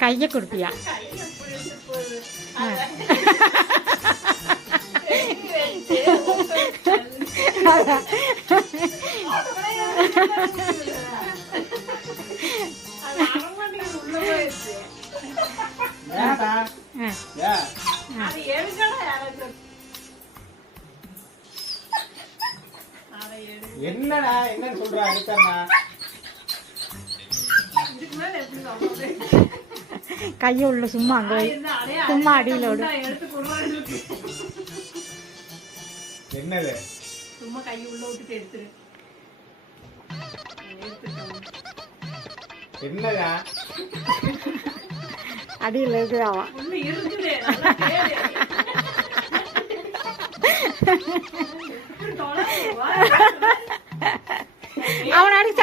கையை கொடுப்பியா? என்னடா என்ன சொல்றா? கைய உள்ள சும்மா அங்க சும்மா அடியிலோடு என்னது? சும்மா கைய உள்ள விட்டுட்டு எடுத்துரு. என்னடா அடியில இருக்குதா? அவன் அடிச்ச